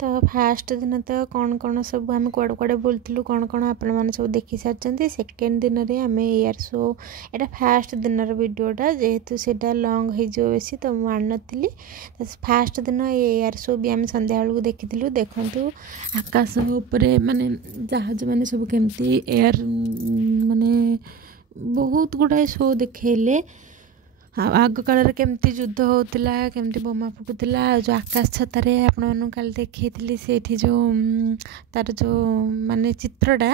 तो फास्ट दिन तो कौन सब आम कुआड़े कुआड़े बुलूँ कौन आपण मैंने सब देखी सारी। सेकेंड दिन में आम एयर शो यहाँ फास्ट दिन वीडियोटा जेहेतु से लंग हो बेसी तो मुझे फास्ट दिन एयर शो भी आम संध्या बेलू देखी देखु आकाश उपरे माने जहाज मैंने सब केमती एयर माने बहुत गुड़ाए शो देखले आग काल केमती युद्ध होता केमती बोमा फुटुला जो आकाश छतारे आपण मानू काल देखी से जो तार जो माने चित्रटा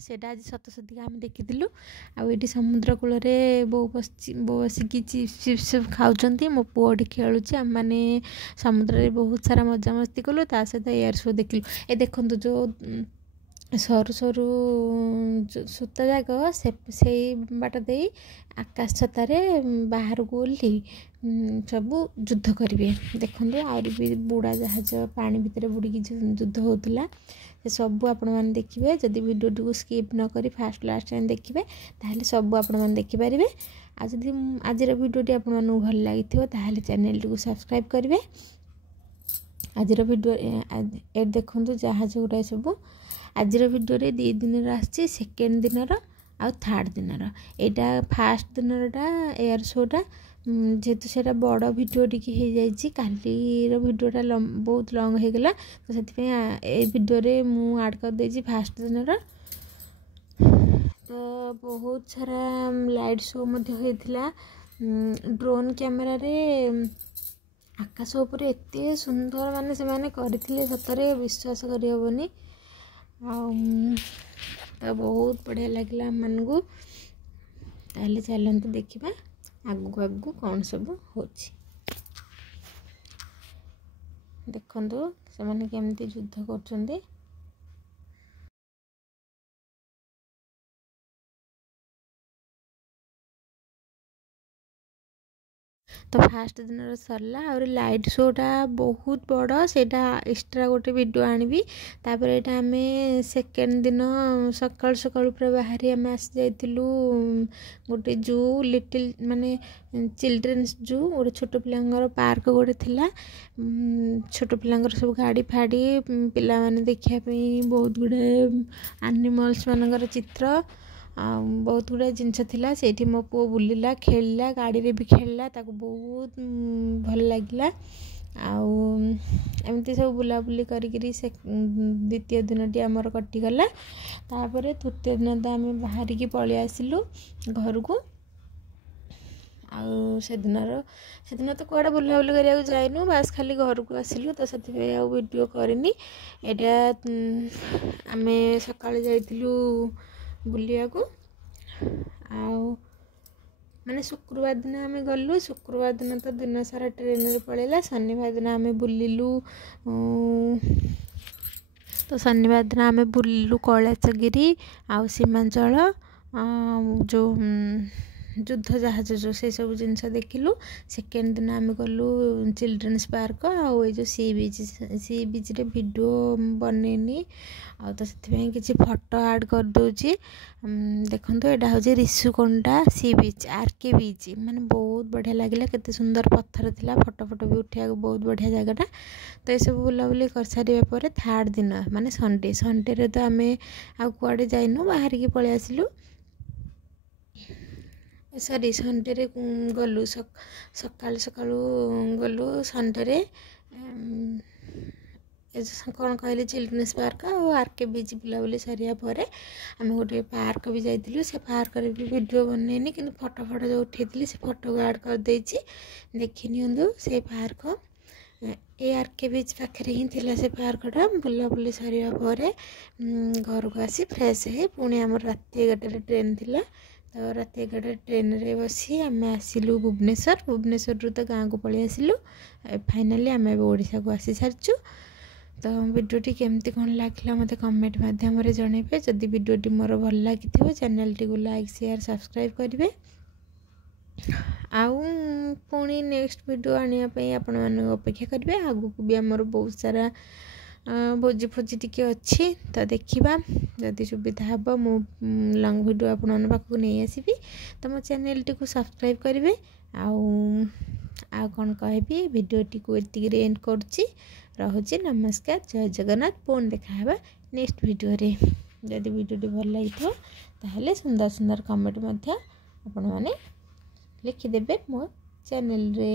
सेटा आज सत सतिका आम देखी आठी समुद्र कूल बो बसिकी चिप्स खाऊँ मो पुओटी खेलुची आम मैंने समुद्र में बहुत सारा मजा मस्ती कलु ता सहित एयर शो देखलु। ए देखु जो सरू सरू सूता जाक से बाट दे आकाश छतारे बाहर को ओह्ली सबू युद्ध करेंगे देखते आहरी भी बुढ़ा जहाज पानी भितर बुड़िकी युद्ध होता से सबू आपण मैंने देखिए जदि वीडियो को स्किप न करी फास्ट लास्ट टाइम देखिए ताहले सबू आपण मैंने देखिपारे। आज आज वीडियोटी आपण मानू भल लगी चैनल को सब्सक्राइब करेंगे। आज वीडियो देखु जहाज गुड़ा सब आज वीडियो रे 2 दिन आसी सेकेंड दिन आ थर्ड दिन यहाँ फास्ट दिन एयर शोटा जेहेतु से बड़ भिडियो टी हो कालीर भिडियोटा बहुत लंग हो गला तो से वीडियो रे मु ऐड कर देजी फास्ट दिन तो बहुत सारा लाइट शो होता ड्रोन कैमेरा रे आकाश उपर एत सुंदर माने से माने करथिले सतरे विश्वास करि हेबनी तो बहुत बढ़िया लगे मन को ताले चलते देखा आगु आगु कौन सब हो देखु से माने केमती युद्ध कर तो फास्ट दिन सरला और लाइट शोटा बहुत बड़ से एक्स्ट्रा गोटे वीडियो आनी तापर यहाँ आम सेकेंड दिन सकाल सकाल पूरा बाहरी आम आसी जाइलु गोटे जू लिटिल माने चिल्ड्रेन्स जू गोटे छोट पिलांगर पार्क गोटे थिला छोट पिलांगर सब गाड़ी फाड़ी पिला माने देखापी बहुत गुड़े एनिमल्स मानकर चित्र बहुत गुड़ा जिनस थिला सेठी मो पु बुलिला खेलला गाड़ी रे भी खेलला ताको बहुत भल लगिला एमती सब बुलाबुली करी से द्वितीय दिन टी आमर कटिगला तापर तृतीय दिन तो आम बाहर की पलि आसिलु घर को सेदिन तो कुआडे बुलाबुली करिया जाइनु बास खाली घर को आसिलु तो से वीडियो करनी एटा आम सकाळे जाइतिलु बुलिया को माने शुक्रवार दिन आम गलु शुक्रवार दिन तो दिन सारा ट्रेन रे पड़ेला शनिवार दिन आम बुलिलु तो शनिवार दिन आम बुलिलु कैलासगिरी आ सीमांचल जो युद्ध जहाज जो से सब जिनस देखिलु। सेकेंड दिन आम गलु चिल्ड्रेन्स पार्क आ जो सी बीच रे वीडियो बनैनी आ तो से किसी फोटो ऐड कर दूची देखो यहाँ हूँ ऋषिकोंडा सी बीच आरके बीच माने बहुत बढ़िया लगे केते सुंदर पत्थर थिला फोटो फोटो भी उठा बहुत बढ़िया जगहटा तो ये सब बुलाबुली कर सारे थर्ड दिन माने संडे रे तो आम आ कुआडे जाइनु बाहर की पलि आसिलु सॉरी संडे रे गलु सकाल सकाल गलु संडे रे कौन कहले चिल्ड्रेन्स पार्क और आरके बीच बुलाबुली सरिया पर आम गोटे पार्क भी जाइलु से पार्क रे भी वीडियो बनैनी कि फोटो फोटो जो उठे से फोटो को ऐड कर देछि देखि नियंदु से पार्क ए आरके बीच पाखे ही थिला से पार्कटा बुलाबुली सरिया पर घर को आसी फ्रेश है पुणी आम राति 11 ट्रेन थिला तो रात 11 ट्रेन रे बसी आम आसिलु भुवनेश्वर रू तो गाँव को पलि आसिलु फाइनाली आम ओडिशा को आसी सारिचु। तो वीडियोटी केमती कौन लगे मत कमेंट माध्यम जनइबे जदि वीडियोटी मोर भल लगी चैनल टी को लाइक शेयर सब्सक्राइब करेंगे आउ पुणी नेक्स्ट वीडियो आने आपण मानक अपेक्षा करेंगे आगू भी आमर बहुत सारा भोजी फोजी टी अच्छी तो देखा जदि सुविधा हम मु लंग वीडियो आपण पाखक नहीं आसबि तो मो चैनल टी को सब्सक्राइब करेंगे आ कौन कहबी वीडियोटी को एतिक एंड करुच्ची रहुछि नमस्कार जय जगन्नाथ पुणी देखा नेक्स्ट वीडियो रे जदि वीडियो भल लगी ताहले सुंदर सुंदर कमेंट मध्य आपण माने लिखिदेवे मो चैनल रे।